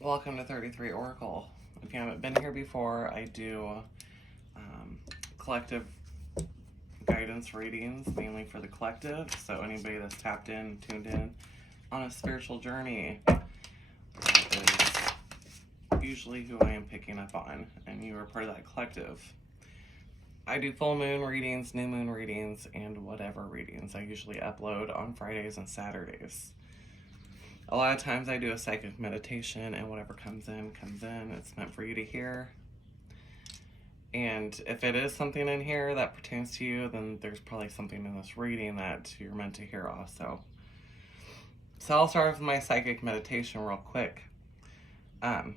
Welcome to 33 Oracle. If you haven't been here before, I do collective guidance readings, mainly for the collective. So anybody that's tapped in, tuned in on a spiritual journey, that is usually who I am picking up on, and you are part of that collective. I do full moon readings, new moon readings, and whatever readings. I usually upload on Fridays and Saturdays. A lot of times I do a psychic meditation, and whatever comes in, comes in. It's meant for you to hear. And if it is something in here that pertains to you, then there's probably something in this reading that you're meant to hear also. So I'll start with my psychic meditation real quick.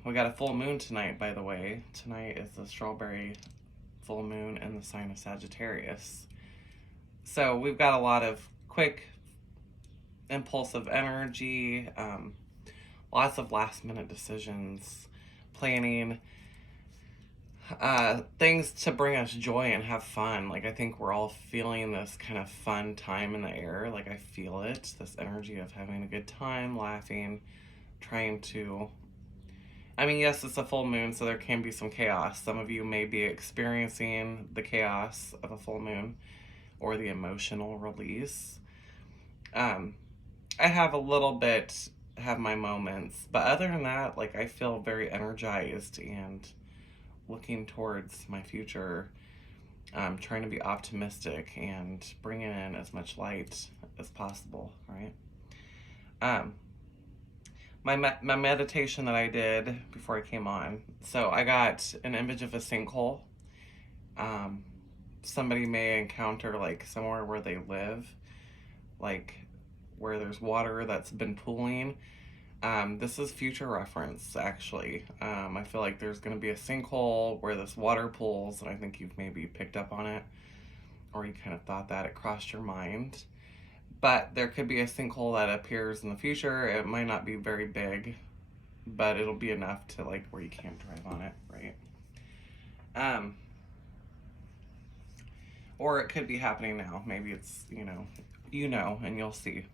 We got a full moon tonight, by the way. Tonight is the strawberry full moon in the sign of Sagittarius. So we've got a lot of quick, impulsive energy, lots of last minute decisions, planning, things to bring us joy and have fun. Like, I think we're all feeling this kind of fun time in the air. Like, I feel it, this energy of having a good time, laughing, trying to, I mean, yes, it's a full moon, so there can be some chaos. Some of you may be experiencing the chaos of a full moon or the emotional release. I have a little bit, have my moments, but other than that, like, I feel very energized and looking towards my future, trying to be optimistic and bringing in as much light as possible, right? My meditation that I did before I came on, so I got an image of a sinkhole. Somebody may encounter, like, somewhere where they live, like where there's water that's been pooling. This is future reference, actually. I feel like there's going to be a sinkhole where this water pools, and I think you've maybe picked up on it, or you kind of thought that it crossed your mind. But there could be a sinkhole that appears in the future. It might not be very big, but it'll be enough to, like, where you can't drive on it, right? Or it could be happening now. Maybe it's, and you'll see.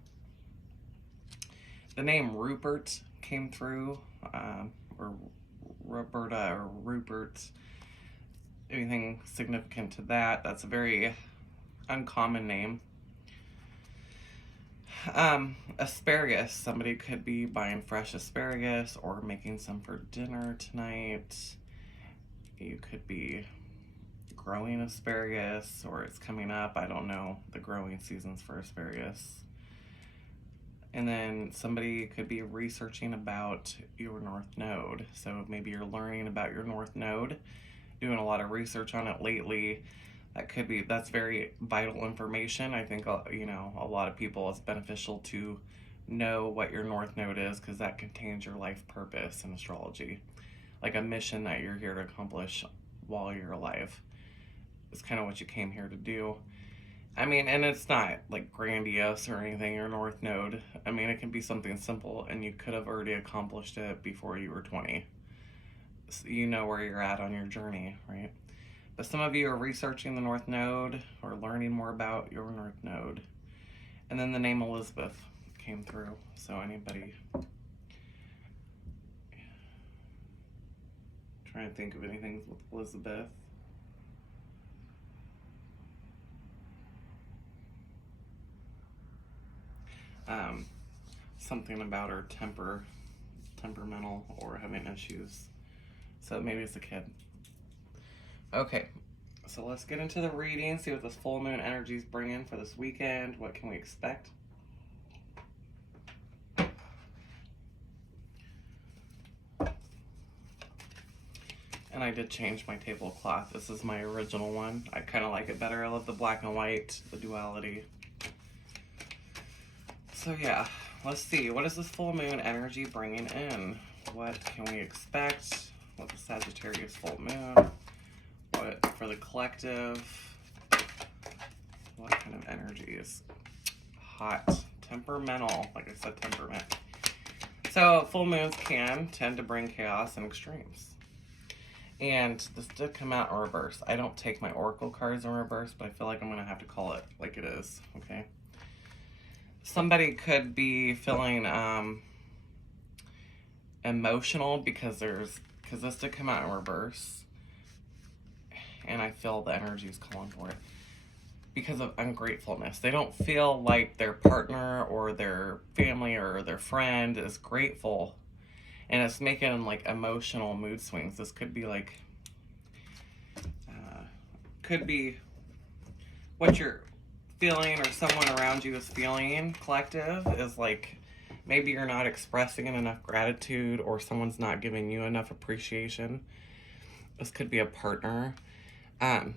The name Rupert came through, or Roberta or Rupert. Anything significant to that? That's a very uncommon name. Asparagus. Somebody could be buying fresh asparagus or making some for dinner tonight. You could be growing asparagus, or it's coming up. I don't know the growing seasons for asparagus. And then somebody could be researching about your North Node. So maybe you're learning about your North Node, doing a lot of research on it lately. That's very vital information. I think, a lot of people, it's beneficial to know what your North Node is, because that contains your life purpose in astrology. Like a mission that you're here to accomplish while you're alive. It's kind of what you came here to do. I mean, and it's not like grandiose or anything, your North Node. I mean, it can be something simple, and you could have already accomplished it before you were 20. So you know where you're at on your journey, right? But some of you are researching the North Node or learning more about your North Node. And then the name Elizabeth came through. So anybody trying to think of anything with Elizabeth? Something about her temperamental, or having issues. So maybe it's a kid. Okay, so let's get into the reading, see what this full moon energy is bringing for this weekend. What can we expect? And I did change my tablecloth. This is my original one. I kind of like it better. I love the black and white, the duality. So yeah, let's see. What is this full moon energy bringing in? What can we expect with the Sagittarius full moon? What for the collective? What kind of energy is hot? Temperamental, like I said, temperament. So full moons can tend to bring chaos and extremes. And this did come out in reverse. I don't take my oracle cards in reverse, but I feel like I'm going to have to call it like it is, okay? Somebody could be feeling emotional because this did come out in reverse, and I feel the energy is calling for it because of ungratefulness. They don't feel like their partner or their family or their friend is grateful, and it's making like emotional mood swings. This could be like could be what you're feeling or someone around you is feeling, collective, is like maybe you're not expressing enough gratitude or someone's not giving you enough appreciation. This could be a partner. And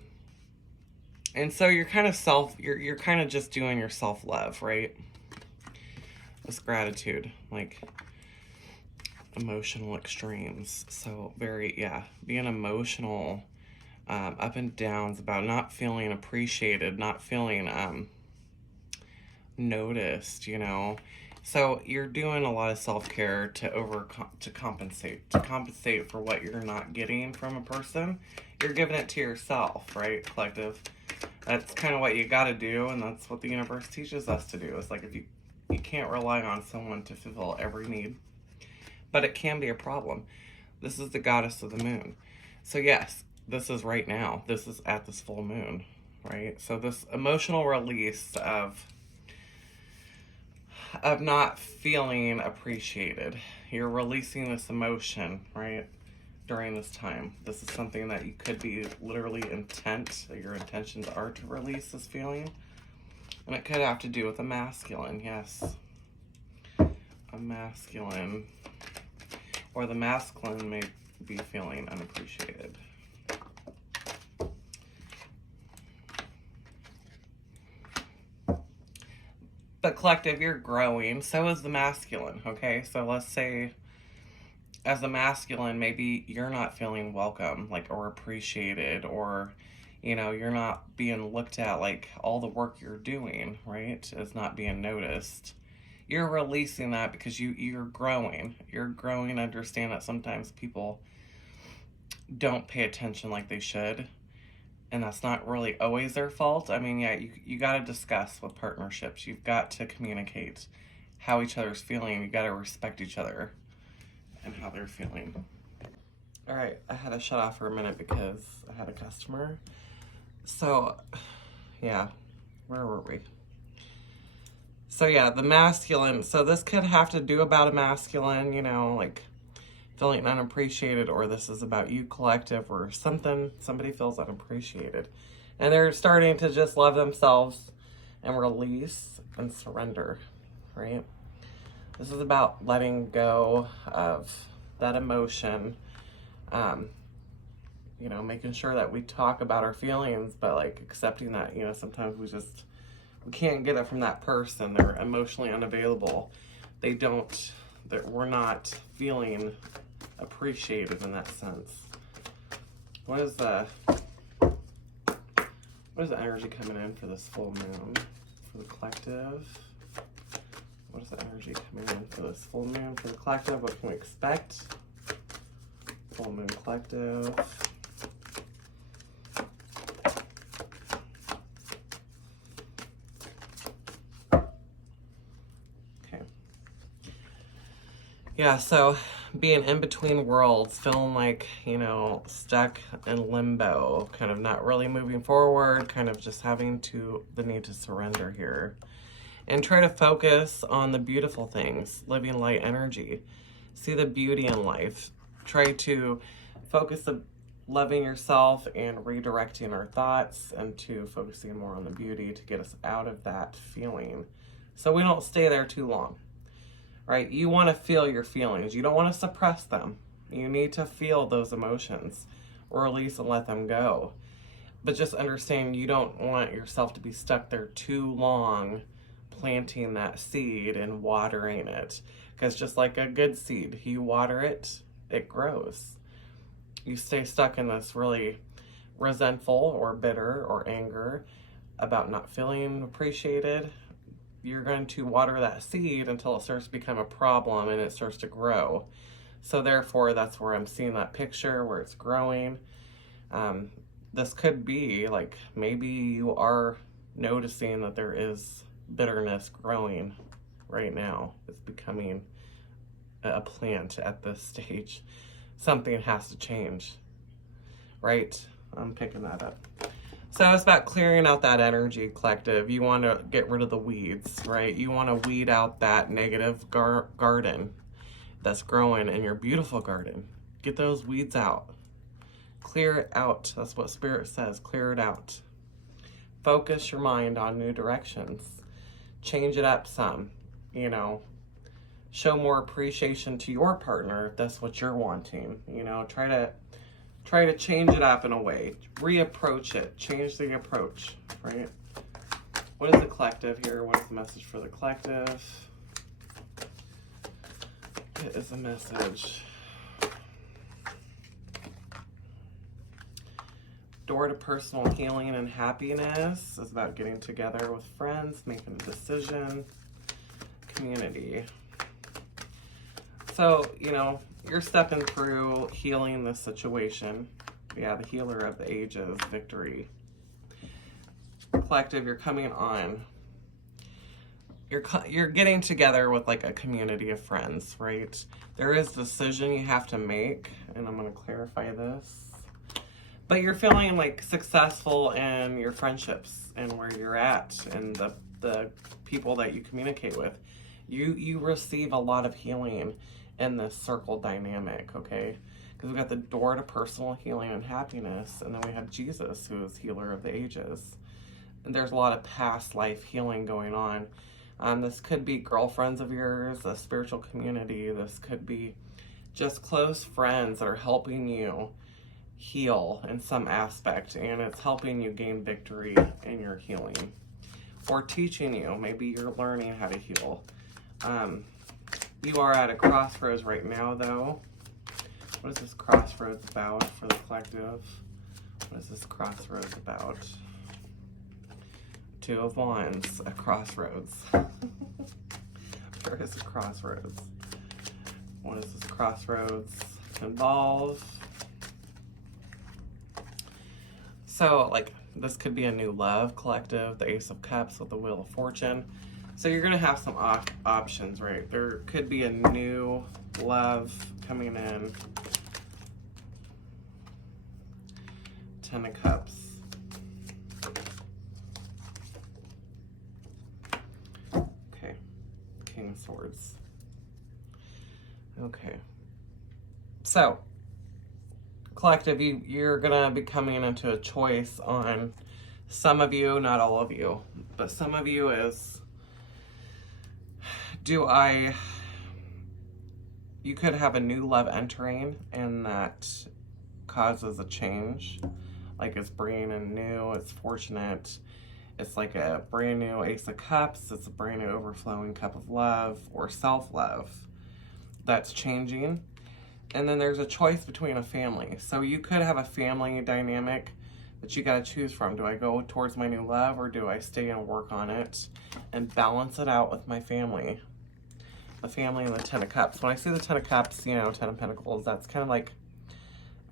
so you're kind of you're kind of just doing your self-love, right? This gratitude, like emotional extremes. So being emotional, up and downs about not feeling appreciated, not feeling noticed, you know. So you're doing a lot of self-care to compensate for what you're not getting from a person. You're giving it to yourself, right, collective? That's kind of what you got to do, and that's what the universe teaches us to do. It's like if you can't rely on someone to fulfill every need, but it can be a problem. This is the goddess of the moon. So yes, this is right now. This is at this full moon, right? So this emotional release of not feeling appreciated. You're releasing this emotion, right? During this time. This is something that you could be literally your intentions are to release this feeling. And it could have to do with a masculine, yes. A masculine. Or the masculine may be feeling unappreciated. But collective, you're growing. So is the masculine, okay? So let's say as a masculine, maybe you're not feeling welcome, like, or appreciated, or, you know, you're not being looked at, like all the work you're doing, right, is not being noticed. You're releasing that because you're growing. You're growing. Understand that sometimes people don't pay attention like they should, and that's not really always their fault. I mean, yeah, you got to discuss with partnerships. You've got to communicate how each other's feeling. You got to respect each other and how they're feeling. All right, I had to shut off for a minute because I had a customer. So, yeah, where were we? So yeah, the masculine. So this could have to do about a masculine, you know, like feeling unappreciated, or this is about you, collective, or somebody feels unappreciated. And they're starting to just love themselves and release and surrender, right? This is about letting go of that emotion, you know, making sure that we talk about our feelings, but like accepting that, you know, sometimes we can't get it from that person. They're emotionally unavailable. We're not feeling appreciated in that sense. What is the energy coming in for this full moon? For the collective? What is the energy coming in for this full moon for the collective? What can we expect? Full moon collective. Okay. Yeah, so being in between worlds, feeling like, you know, stuck in limbo, kind of not really moving forward, kind of just having the need to surrender here. And try to focus on the beautiful things, living light energy. See the beauty in life. Try to focus on loving yourself and redirecting our thoughts into focusing more on the beauty to get us out of that feeling. So we don't stay there too long, right? You want to feel your feelings. You don't want to suppress them. You need to feel those emotions or release and let them go. But just understand you don't want yourself to be stuck there too long, planting that seed and watering it, because just like a good seed, you water it, it grows. You stay stuck in this really resentful or bitter or anger about not feeling appreciated, you're going to water that seed until it starts to become a problem and it starts to grow. So therefore, that's where I'm seeing that picture where it's growing. This could be like maybe you are noticing that there is bitterness growing right now. It's becoming a plant at this stage. Something has to change, right? I'm picking that up. So it's about clearing out that energy, collective. You want to get rid of the weeds, right? You want to weed out that negative garden that's growing in your beautiful garden. Get those weeds out. Clear it out. That's what Spirit says. Clear it out. Focus your mind on new directions. Change it up some, you know. Show more appreciation to your partner if that's what you're wanting. You know, try to change it up in a way. Reapproach it. Change the approach, right? What is the collective here? What is the message for the collective? It is a message. Door to personal healing and happiness is about getting together with friends, making a decision, community. So, you know, you're stepping through healing this situation. Yeah, the healer of the ages, victory. Collective, you're coming on. You're getting together with like a community of friends, right? There is a decision you have to make, and I'm going to clarify this. But you're feeling like successful in your friendships and where you're at and the people that you communicate with. You receive a lot of healing in this circle dynamic, okay? Because we've got the door to personal healing and happiness, and then we have Jesus, who is healer of the ages. And there's a lot of past life healing going on. This could be girlfriends of yours, a spiritual community. This could be just close friends that are helping you heal in some aspect, and it's helping you gain victory in your healing, or teaching you. Maybe you're learning how to heal. You are at a crossroads right now, though. What is this crossroads about for the collective? What is this crossroads about? Two of Wands, a crossroads. Where is the crossroads? What does this crossroads involve? So, like, this could be a new love, collective, the Ace of Cups with the Wheel of Fortune. So you're going to have some options, right? There could be a new love coming in. Ten of Cups. Okay. King of Swords. Okay. So, collective, you're gonna be coming into a choice on some of you, not all of you, but some of you is, you could have a new love entering, and that causes a change. Like, it's bringing in new, it's fortunate, it's like a brand new Ace of Cups, it's a brand new overflowing cup of love or self-love that's changing. And then there's a choice between a family. So you could have a family dynamic that you got to choose from. Do I go towards my new love, or do I stay and work on it and balance it out with my family? The family and the Ten of Cups. When I see the Ten of Cups, you know, Ten of Pentacles, that's kind of like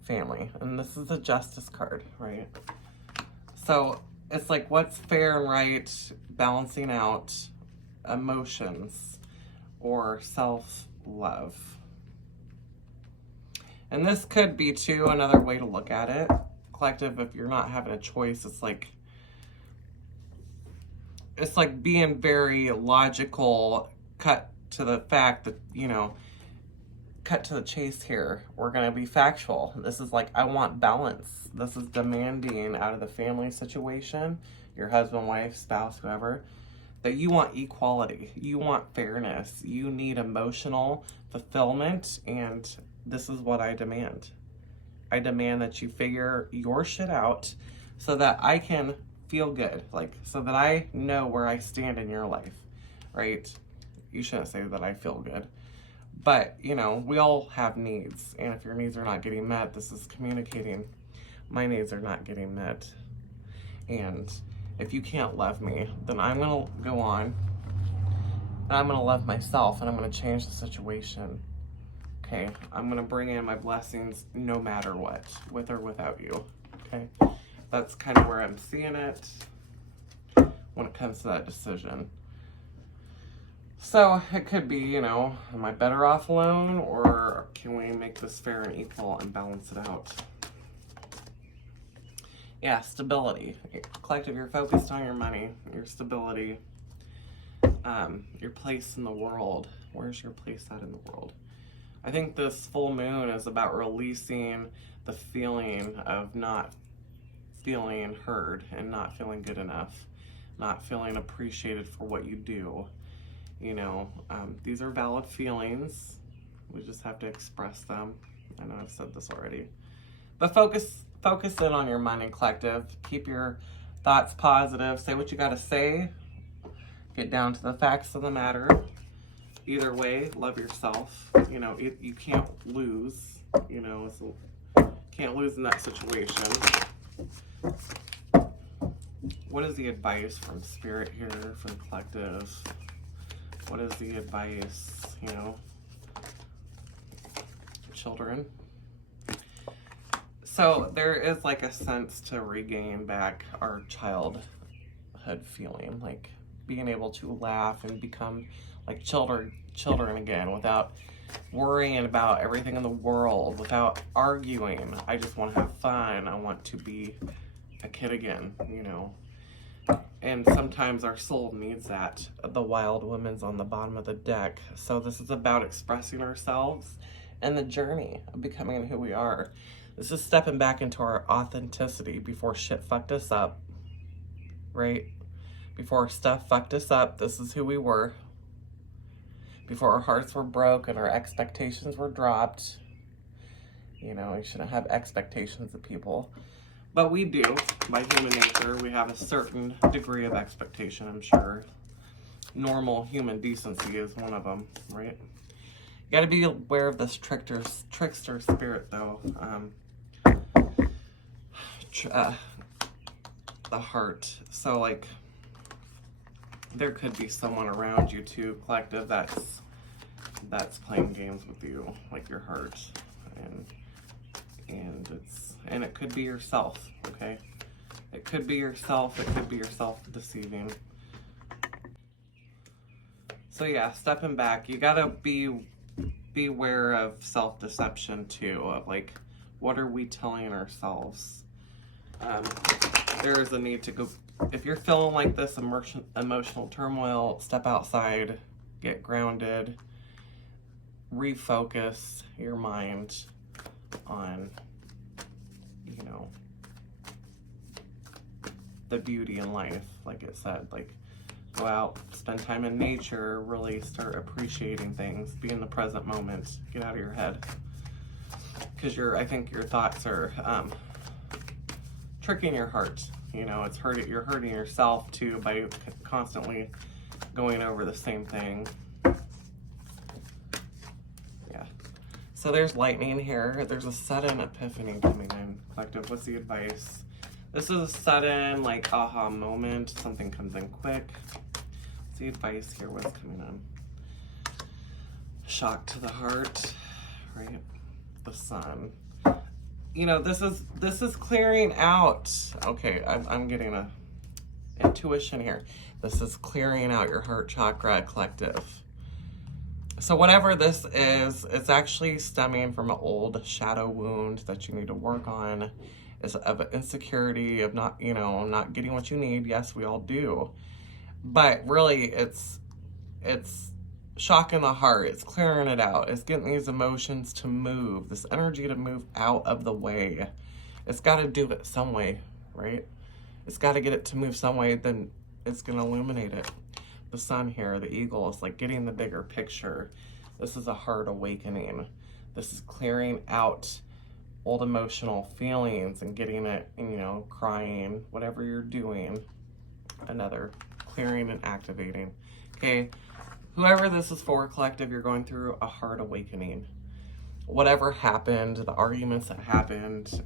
family. And this is the Justice card, right? So it's like, what's fair and right, balancing out emotions or self-love. And this could be, too, another way to look at it. Collective, if you're not having a choice, it's like being very logical, cut to the fact that, you know, cut to the chase here. We're going to be factual. This is like, I want balance. This is demanding out of the family situation, your husband, wife, spouse, whoever, that you want equality. You want fairness. You need emotional fulfillment, and this is what I demand. I demand that you figure your shit out so that I can feel good, like, so that I know where I stand in your life, right? You shouldn't say that I feel good. But, you know, we all have needs, and if your needs are not getting met, this is communicating, my needs are not getting met. And if you can't love me, then I'm going to go on, and I'm going to love myself, and I'm going to change the situation. Okay, I'm going to bring in my blessings no matter what, with or without you, okay? That's kind of where I'm seeing it when it comes to that decision. So it could be, you know, am I better off alone, or can we make this fair and equal and balance it out? Yeah, stability. Collective, you're focused on your money, your stability, your place in the world. Where's your place at in the world? I think this full moon is about releasing the feeling of not feeling heard and not feeling good enough, not feeling appreciated for what you do. You know, these are valid feelings. We just have to express them. I know I've said this already. But focus in on your money, collective. Keep your thoughts positive. Say what you got to say. Get down to the facts of the matter. Either way, love yourself. You know, you can't lose. You know, can't lose in that situation. What is the advice from Spirit here for the collective? What is the advice, you know? Children. So there is like a sense to regain back our childhood feeling, like being able to laugh and become like children again without worrying about everything in the world, without arguing. I just want to have fun. I want to be a kid again, you know. And sometimes our soul needs that. The wild woman's on the bottom of the deck. So this is about expressing ourselves and the journey of becoming who we are. This is stepping back into our authenticity before shit fucked us up, right? Before stuff fucked us up, this is who we were. Before our hearts were broke and our expectations were dropped. You know, we shouldn't have expectations of people. But we do, by human nature. We have a certain degree of expectation, I'm sure. Normal human decency is one of them, right? You gotta be aware of this trickster spirit, though. The heart. So, like, there could be someone around you, too, collective, that's playing games with you, like your heart. And it could be yourself, okay? It could be yourself. It could be yourself deceiving. So yeah, stepping back, you gotta be aware of self-deception too. Of like, what are we telling ourselves? There is a need to go. If you're feeling like this emotional turmoil, step outside, get grounded, refocus your mind on, you know, the beauty in life, like it said. Like, go out, spend time in nature, really start appreciating things, be in the present moment, get out of your head. Because I think your thoughts are tricking your heart. You know, you're hurting yourself too by constantly going over the same thing. So there's lightning here. There's a sudden epiphany coming in. Collective, what's the advice? This is a sudden, like, aha moment. Something comes in quick. What's the advice here? What's coming in? Shock to the heart, right? The sun. You know, this is clearing out. Okay, I'm getting a intuition here. This is clearing out your heart chakra, collective. So whatever this is, it's actually stemming from an old shadow wound that you need to work on. It's of insecurity, of not getting what you need. Yes, we all do. But really, it's shocking the heart. It's clearing it out. It's getting these emotions to move, this energy to move out of the way. It's got to do it some way, right? It's got to get it to move some way, then it's going to illuminate it. The sun here, the eagle, is like getting the bigger picture. This is a heart awakening. This is clearing out old emotional feelings and getting it, you know, crying, whatever you're doing. Another clearing and activating. Okay, whoever this is for, collective, you're going through a heart awakening. Whatever happened, the arguments that happened,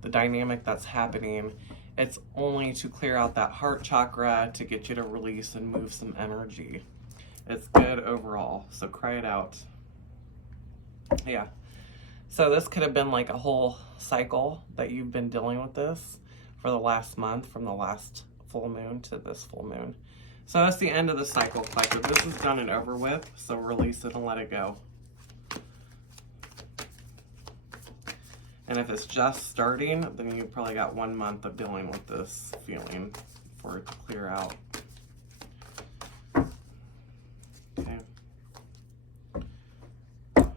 the dynamic that's happening, it's only to clear out that heart chakra to get you to release and move some energy. It's good overall, so cry it out. Yeah. So this could have been like a whole cycle that you've been dealing with this for the last month, from the last full moon to this full moon. So that's the end of the cycle, collective. This is done and over with, so release it and let it go. And if it's just starting, then you probably got 1 month of dealing with this feeling for it to clear out. Okay.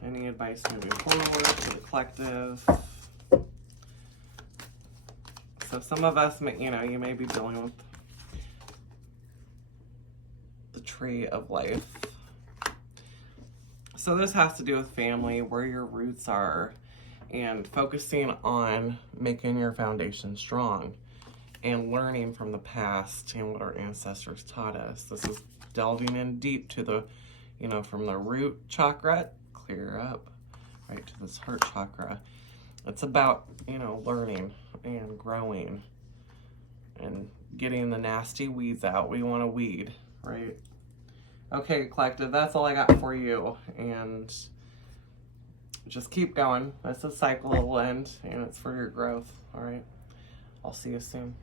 Any advice moving forward for the collective? So some of us, you may be dealing with the tree of life. So this has to do with family, where your roots are, and focusing on making your foundation strong and learning from the past and what our ancestors taught us. This is delving in deep to the, from the root chakra, clear up, right to this heart chakra. It's about, learning and growing and getting the nasty weeds out. We want to weed, right? Okay, collective, that's all I got for you. And just keep going. That's a cycle, it'll end, and it's for your growth, all right? I'll see you soon.